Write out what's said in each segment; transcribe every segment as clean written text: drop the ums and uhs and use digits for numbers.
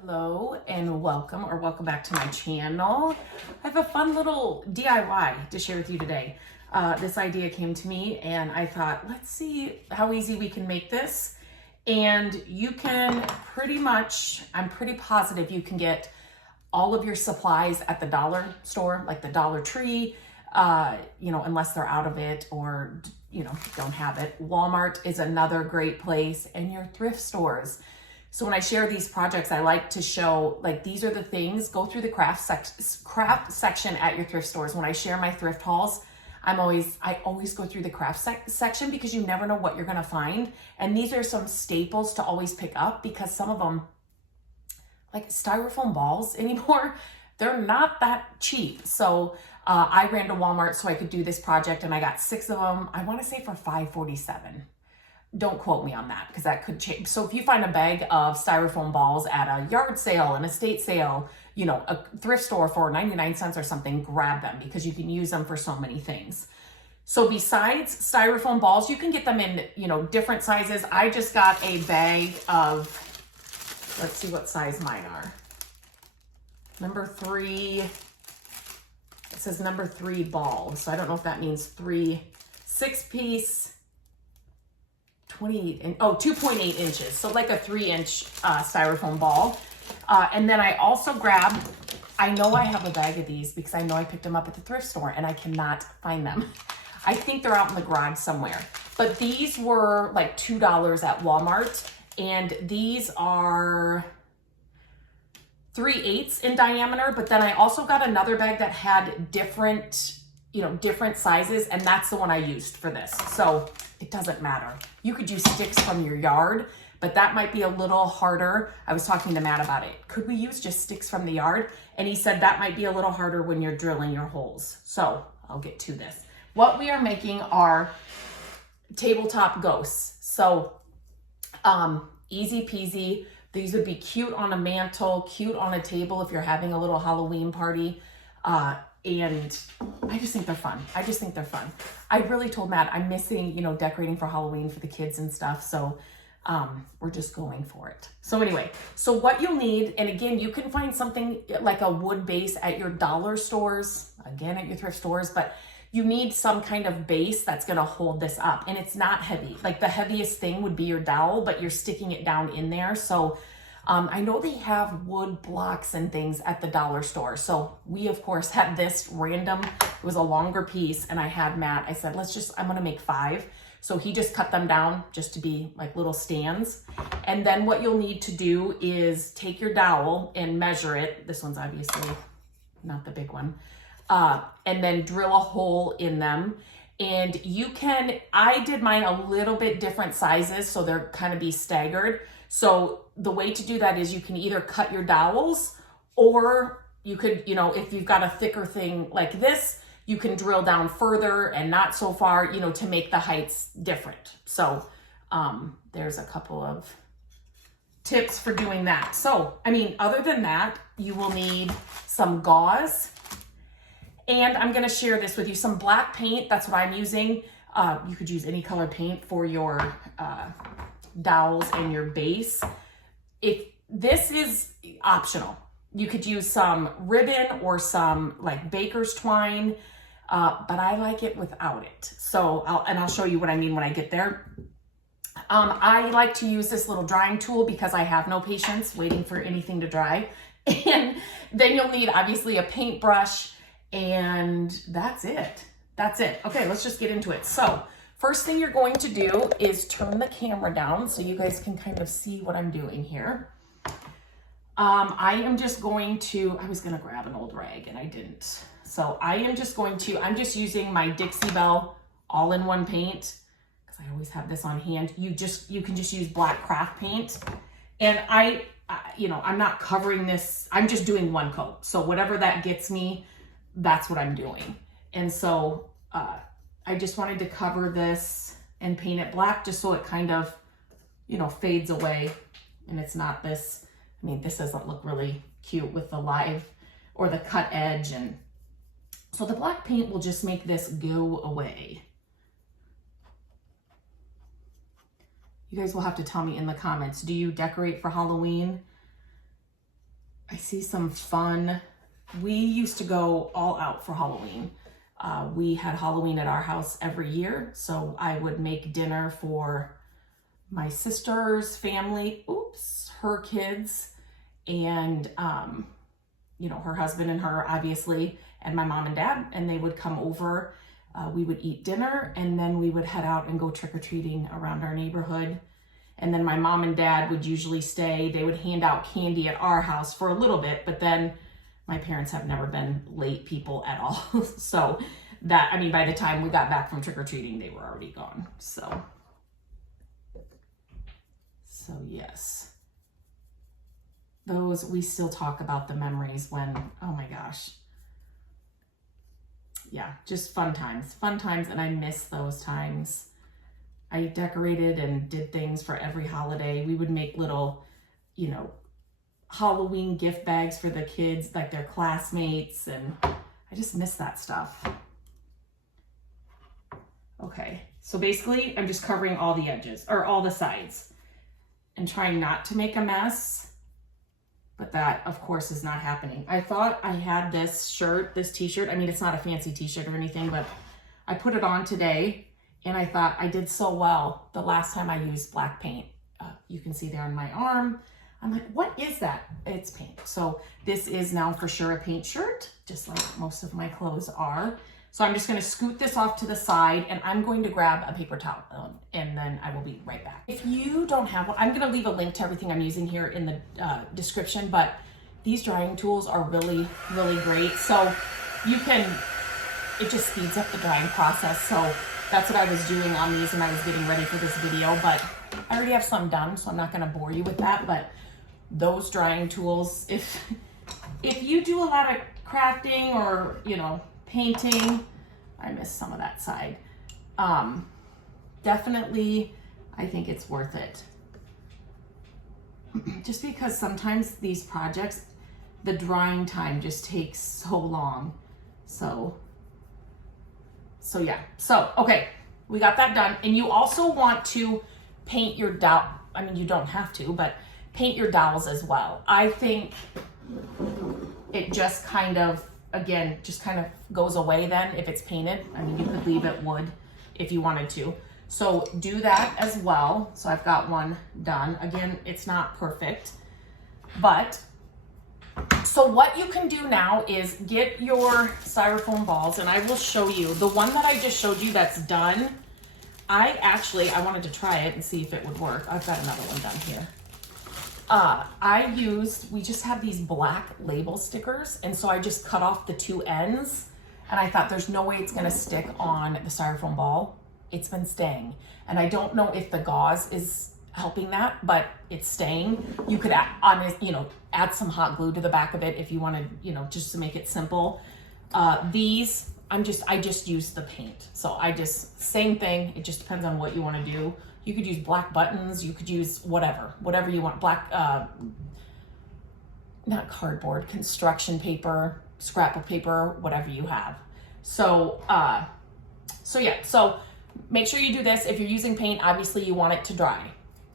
Hello and welcome back to my channel. I have a fun little DIY to share with you today. This idea came to me and I thought, let's see how easy we can make this. And you can pretty much, I'm pretty positive you can get all of your supplies at the dollar store, like the Dollar Tree, unless they're out of it or, don't have it. Walmart is another great place, and your thrift stores. So when I share these projects, I like to show, like, these are the things. Go through the craft section at your thrift stores. When I share my thrift hauls, I always go through the craft section because you never know what you're gonna find. And these are some staples to always pick up because some of them, like styrofoam balls anymore, they're not that cheap. So I ran to Walmart so I could do this project, and I got 6 of them. I wanna say for $5.47. Don't quote me on that because that could change. So if you find a bag of styrofoam balls at a yard sale, an estate sale, a thrift store for 99 cents or something, grab them because you can use them for so many things. So besides styrofoam balls, you can get them in, different sizes. I just got a bag of, let's see what size mine are. Number 3, it says number 3 ball. So I don't know if that means 6-piece, 2.8 inches. So like a 3-inch styrofoam ball. And then I also grabbed, I know I have a bag of these because I know I picked them up at the thrift store and I cannot find them. I think they're out in the garage somewhere. But these were like $2 at Walmart. And these are 3/8 in diameter. But then I also got another bag that had different sizes. And that's the one I used for this. So it doesn't matter. You could use sticks from your yard, but that might be a little harder. I was talking to Matt about it. Could we use just sticks from the yard? And he said that might be a little harder when you're drilling your holes. So I'll get to this. What we are making are tabletop ghosts. So easy peasy. These would be cute on a mantle, cute on a table if you're having a little Halloween party. And I just think they're fun. I really told Matt I'm missing, decorating for Halloween for the kids and stuff. So we're just going for it. So anyway, so what you'll need, and again, you can find something like a wood base at your dollar stores, again, at your thrift stores, but you need some kind of base that's gonna hold this up. And it's not heavy. Like the heaviest thing would be your dowel, but you're sticking it down in there. So I know they have wood blocks and things at the dollar store. So we, of course, had this random, it was a longer piece, and I had Matt, I said, I'm gonna make 5. So he just cut them down just to be like little stands. And then what you'll need to do is take your dowel and measure it. This one's obviously not the big one. And then drill a hole in them. And I did mine a little bit different sizes, so they're kind of be staggered. So the way to do that is you can either cut your dowels, or you could, if you've got a thicker thing like this, you can drill down further and not so far, to make the heights different. So there's a couple of tips for doing that. So, other than that, you will need some gauze. And I'm gonna share this with you, some black paint. That's what I'm using. You could use any color paint for your dowels and your base. If this is optional, you could use some ribbon or some like baker's twine, but I like it without it. So I'll show you what I mean when I get there. I like to use this little drying tool because I have no patience waiting for anything to dry. And then you'll need obviously a paintbrush, and that's it. Okay, let's just get into it. So first thing you're going to do is turn the camera down so you guys can kind of see what I'm doing here. I was gonna grab an old rag and I didn't. So I'm just using my Dixie Belle all-in-one paint because I always have this on hand. You can just use black craft paint. And I'm not covering this. I'm just doing one coat. So whatever that gets me, that's what I'm doing. And so, I just wanted to cover this and paint it black just so it kind of, fades away. And it's not this, this doesn't look really cute with the live or the cut edge. And so the black paint will just make this go away. You guys will have to tell me in the comments, do you decorate for Halloween? I see some fun. We used to go all out for Halloween. We had Halloween at our house every year. So I would make dinner for my sister's family, her kids, and, you know, her husband and her, obviously, and my mom and dad, and they would come over. We would eat dinner, and then we would head out and go trick-or-treating around our neighborhood. And then my mom and dad would usually stay. They would hand out candy at our house for a little bit, but then my parents have never been late people at all. So that, I mean, by the time we got back from trick-or-treating, they were already gone. So yes. Those, we still talk about the memories when, oh my gosh. Yeah, just fun times, and I miss those times. I decorated and did things for every holiday. We would make little, you know, Halloween gift bags for the kids, like their classmates, and I just miss that stuff. Okay, so basically I'm just covering all the edges, or all the sides, and trying not to make a mess. But that, of course, is not happening. I thought I had this shirt, this t-shirt. I mean, it's not a fancy t-shirt or anything, but I put it on today, and I thought I did so well the last time I used black paint. You can see there on my arm. I'm like, what is that? It's paint. So this is now for sure a paint shirt, just like most of my clothes are. So I'm just gonna scoot this off to the side, and I'm going to grab a paper towel, and then I will be right back. If you don't have one, I'm gonna leave a link to everything I'm using here in the description, but these drying tools are really, really great. So you can, it just speeds up the drying process. So that's what I was doing on these when I was getting ready for this video, but I already have some done, so I'm not gonna bore you with that. But those drying tools, if you do a lot of crafting or, you know, painting, I missed some of that side. Definitely, I think it's worth it. Just because sometimes these projects, the drying time just takes so long. So yeah. So, okay, we got that done. And you also want to paint your dowel. I mean, you don't have to, but paint your dowels as well. I think it just kind of, again, just kind of goes away then if it's painted. I mean, you could leave it wood if you wanted to. So do that as well. So I've got one done. Again, it's not perfect, but so what you can do now is get your styrofoam balls, and I will show you the one that I just showed you that's done. I wanted to try it and see if it would work. I've got another one done here. We just have these black label stickers, and so I just cut off the two ends, and I thought there's no way it's gonna stick on the styrofoam ball. It's been staying, and I don't know if the gauze is helping that, but it's staying. You could add some hot glue to the back of it if you wanted, you know, just to make it simple. These, I just use the paint. So same thing. It just depends on what you want to do. You could use black buttons. You could use whatever you want. Black, not cardboard, construction paper, scrapbook paper, whatever you have. So yeah, so make sure you do this. If you're using paint, obviously you want it to dry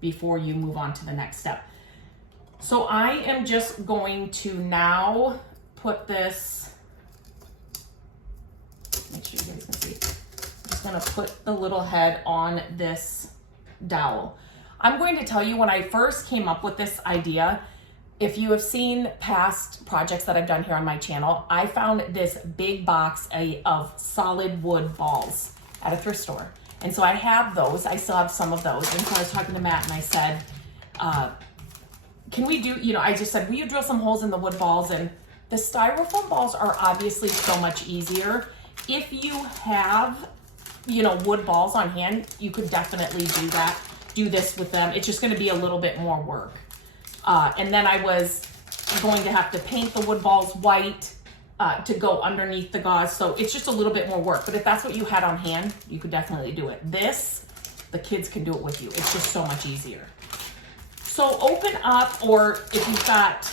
before you move on to the next step. So I am just going to now put this, make sure you guys can see. I'm just gonna put the little head on this dowel. I'm going to tell you, when I first came up with this idea, if you have seen past projects that I've done here on my channel, I found this big box of solid wood balls at a thrift store. And so I have those. I still have some of those. And so I was talking to Matt, and I said, can we do, I just said, will you drill some holes in the wood balls? And the styrofoam balls are obviously so much easier. If you have, wood balls on hand, you could definitely do this with them. It's just going to be a little bit more work. And then I was going to have to paint the wood balls white to go underneath the gauze. So it's just a little bit more work. But if that's what you had on hand, you could definitely do it. This, the kids can do it with you. It's just so much easier. So open up, or if you've got,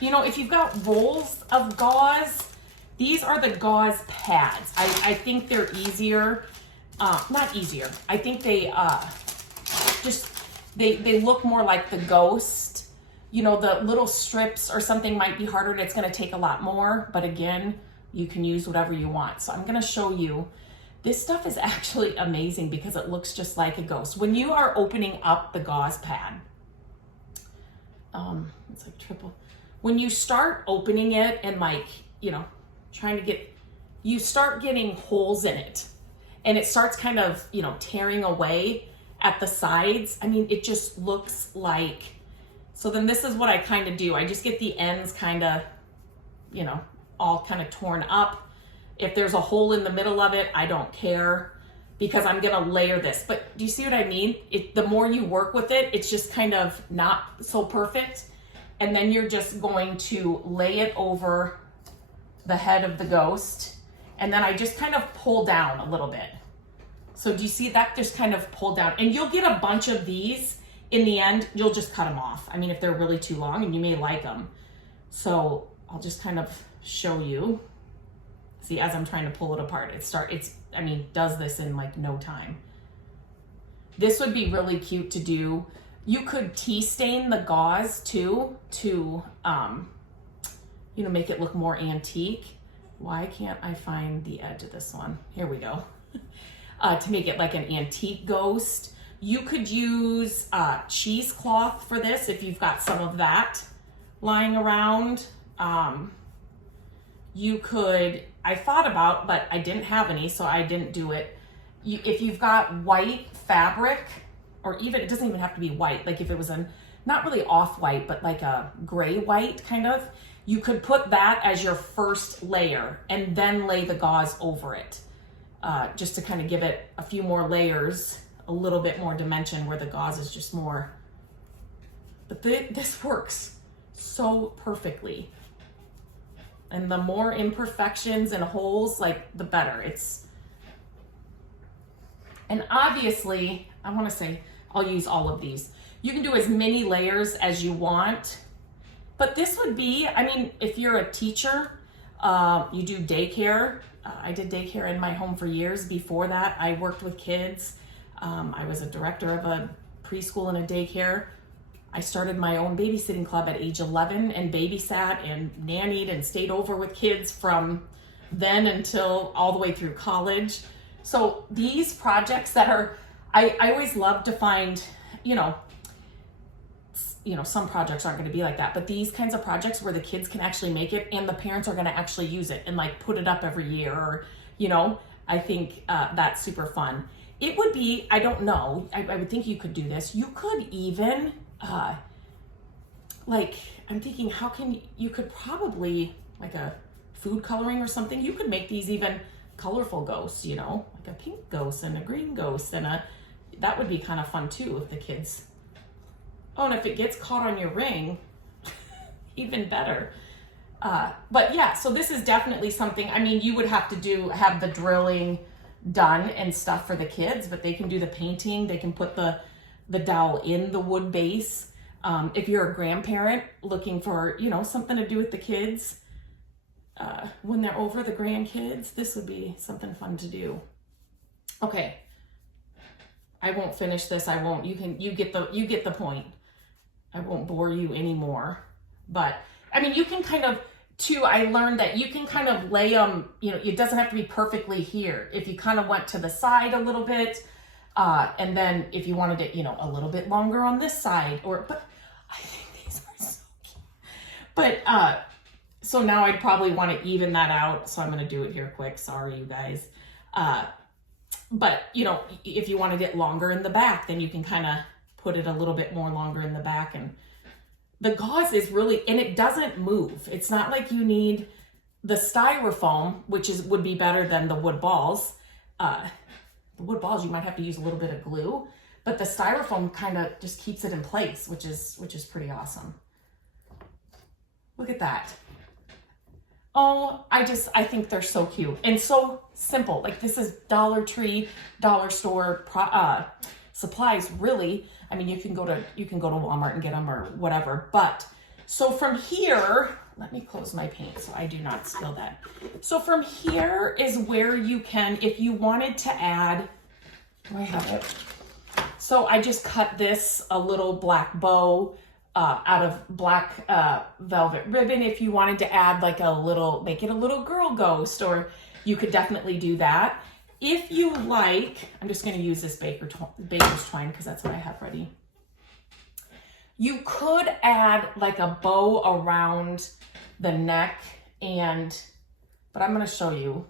if you've got rolls of gauze, these are the gauze pads. I think they're easier. Not easier. I think they they look more like the Ghost You know, the little strips or something might be harder and it's gonna take a lot more, but again, you can use whatever you want. So I'm gonna show you. This stuff is actually amazing because it looks just like a ghost. When you are opening up the gauze pad, it's like triple. When you start opening it and like, you know, trying to get, you start getting holes in it and it starts kind of, you know, tearing away at the sides. I mean, it just looks like, so then this is what I kind of do. I just get the ends kind of, you know, all kind of torn up. If there's a hole in the middle of it, I don't care because I'm gonna layer this. But do you see what I mean? The more you work with it, it's just kind of not so perfect. And then you're just going to lay it over the head of the ghost. And then I just kind of pull down a little bit. So do you see that? Just kind of pull down. And you'll get a bunch of these. In the end, you'll just cut them off. I mean, if they're really too long, and you may like them. So I'll just kind of show you. See, as I'm trying to pull it apart, does this in like no time. This would be really cute to do. You could tea stain the gauze too to, you know, make it look more antique. Why can't I find the edge of this one? Here we go. To make it like an antique ghost. You could use cheesecloth for this if you've got some of that lying around. You could, I thought about, but I didn't have any, so I didn't do it. If you've got white fabric, or even, it doesn't even have to be white, like if it was not really off-white, but like a gray white kind of, you could put that as your first layer and then lay the gauze over it, just to kind of give it a few more layers, a little bit more dimension where the gauze is just more. But this works so perfectly. And the more imperfections and holes, like the better. And obviously, I want to say, I'll use all of these. You can do as many layers as you want, but this would be, I mean, if you're a teacher, you do daycare. I did daycare in my home for years. Before that, I worked with kids. I was a director of a preschool and a daycare. I started my own babysitting club at age 11 and babysat and nannied and stayed over with kids from then until all the way through college. So these projects that are, I always love to find, you know, some projects aren't going to be like that, but these kinds of projects where the kids can actually make it and the parents are going to actually use it and like put it up every year, or, you know, I think that's super fun. It would be, I don't know, I would think you could do this. You could even, like, I'm thinking, you could probably, like a food coloring or something, you could make these even colorful ghosts, you know, like a pink ghost and a green ghost, and that would be kind of fun too if the kids, oh, and if it gets caught on your ring, even better. But yeah, so this is definitely something, I mean, you would have to have the drilling done and stuff for the kids, but they can do the painting, they can put the dowel in the wood base. If you're a grandparent looking for, you know, something to do with the kids, when they're over, the grandkids, this would be something fun to do. Okay. I won't finish this. I won't, you get the point. I won't bore you anymore, but I mean, you can kind of too, I learned that you can kind of lay them, you know, it doesn't have to be perfectly here. If you kind of went to the side a little bit, and then if you wanted it, you know, a little bit longer on this side, but I think these are so cute. But, so now I'd probably want to even that out. So I'm going to do it here quick. Sorry, you guys. But you know, if you wanted it longer in the back, then you can kind of put it a little bit more longer in the back. And the gauze is really, and it doesn't move. It's not like you need the styrofoam, which would be better than the wood balls. The wood balls, you might have to use a little bit of glue, but the styrofoam kind of just keeps it in place, which is pretty awesome. Look at that. Oh, I think they're so cute and so simple. Like, this is Dollar Tree, dollar store supplies, really. I mean, you can go to Walmart and get them or whatever. But so from here, let me close my paint so I do not spill that. So from here is where you can, if you wanted to add, do I have it? So I just cut this a little black bow. out of black velvet ribbon if you wanted to add like a little, make it a little girl ghost, or you could definitely do that. If you like, I'm just going to use this baker's twine because that's what I have ready. You could add like a bow around the neck, but I'm going to show you.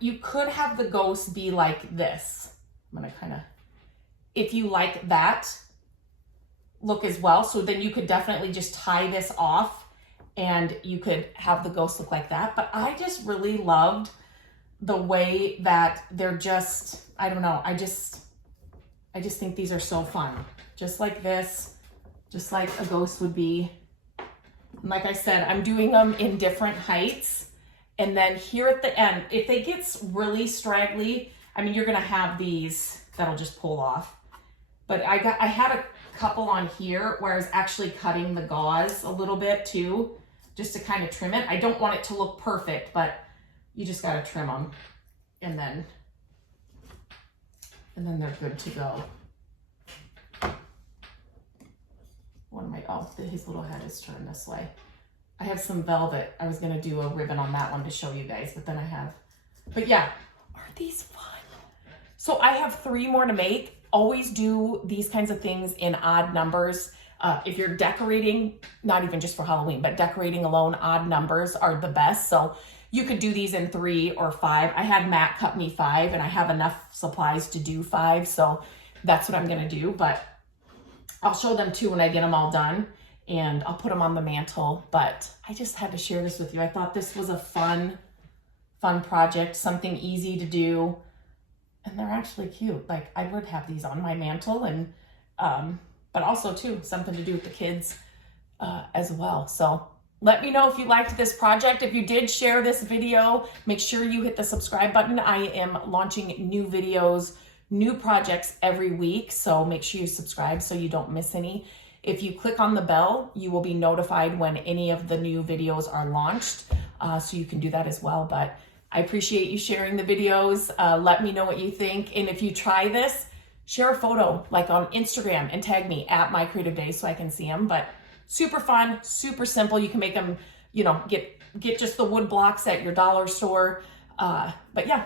You could have the ghost be like this. I'm going to kind of, if you like that look as well. So then you could definitely just tie this off and you could have the ghost look like that. But I just really loved the way that they're just, I don't know, I just think these are so fun. Just like this, just like a ghost would be. And like I said, I'm doing them in different heights. And then here at the end, if they get really straggly, I mean, you're gonna have these that'll just pull off. But I had a couple on here where I was actually cutting the gauze a little bit too, just to kind of trim it. I don't want it to look perfect, but you just gotta trim them, and then they're good to go. His little head is turned this way. I have some velvet. I was gonna do a ribbon on that one to show you guys, but yeah, aren't these fun? So I have 3 more to make. Always do these kinds of things in odd numbers. If you're decorating, not even just for Halloween, but decorating alone, odd numbers are the best. So you could do these in 3 or 5. I had Matt cut me 5 and I have enough supplies to do 5. So that's what I'm gonna do, but I'll show them too when I get them all done, and I'll put them on the mantle. But I just had to share this with you. I thought this was a fun project, something easy to do. And they're actually cute. Like, I would have these on my mantle, and but also too something to do with the kids as well. So let me know if you liked this project. If you did share this video, make sure you hit the subscribe button. I am launching new videos, new projects every week, so make sure you subscribe so you don't miss any. If you click on the bell, you will be notified when any of the new videos are launched, so you can do that as well. But I appreciate you sharing the videos. Let me know what you think. And if you try this, share a photo like on Instagram and tag me at My Creative Day so I can see them. But super fun, super simple. You can make them, get just the wood blocks at your dollar store. But yeah,